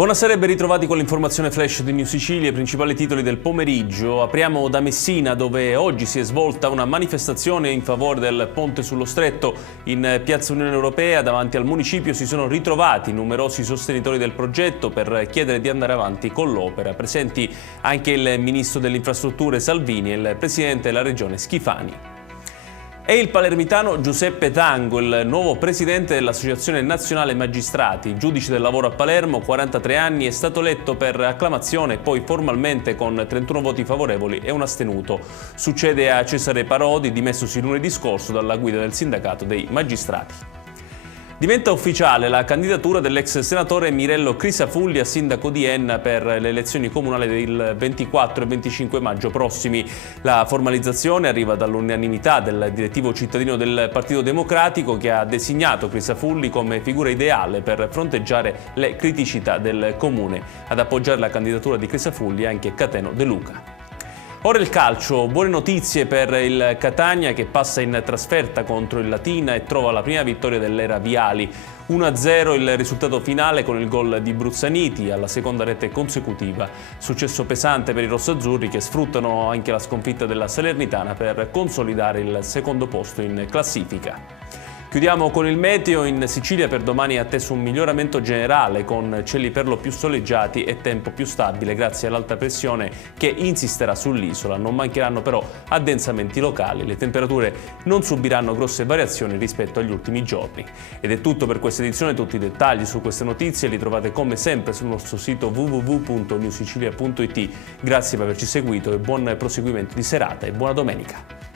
Buonasera e ben ritrovati con l'informazione flash di New Sicilia, i principali titoli del pomeriggio. Apriamo da Messina, dove oggi si è svolta una manifestazione in favore del ponte sullo Stretto. In Piazza Unione Europea, davanti al municipio, si sono ritrovati numerosi sostenitori del progetto per chiedere di andare avanti con l'opera. Presenti anche il ministro delle infrastrutture Salvini e il presidente della regione Schifani. È il palermitano Giuseppe Tango, il nuovo presidente dell'Associazione Nazionale Magistrati, giudice del lavoro a Palermo, 43 anni, è stato eletto per acclamazione e poi formalmente con 31 voti favorevoli e un astenuto. Succede a Cesare Parodi, dimessosi lunedì scorso dalla guida del sindacato dei magistrati. Diventa ufficiale la candidatura dell'ex senatore Mirello Crisafulli a sindaco di Enna per le elezioni comunali del 24 e 25 maggio prossimi. La formalizzazione arriva dall'unanimità del direttivo cittadino del Partito Democratico, che ha designato Crisafulli come figura ideale per fronteggiare le criticità del comune. Ad appoggiare la candidatura di Crisafulli anche Cateno De Luca. Ora il calcio, buone notizie per il Catania che passa in trasferta contro il Latina e trova la prima vittoria dell'era Viali. 1-0 il risultato finale con il gol di Bruzzaniti alla seconda rete consecutiva. Successo pesante per i rossazzurri che sfruttano anche la sconfitta della Salernitana per consolidare il secondo posto in classifica. Chiudiamo con il meteo. In Sicilia per domani è atteso un miglioramento generale con cieli per lo più soleggiati e tempo più stabile grazie all'alta pressione che insisterà sull'isola. Non mancheranno però addensamenti locali. Le temperature non subiranno grosse variazioni rispetto agli ultimi giorni. Ed è tutto per questa edizione. Tutti i dettagli su queste notizie li trovate come sempre sul nostro sito www.newsicilia.it. Grazie per averci seguito e buon proseguimento di serata e buona domenica.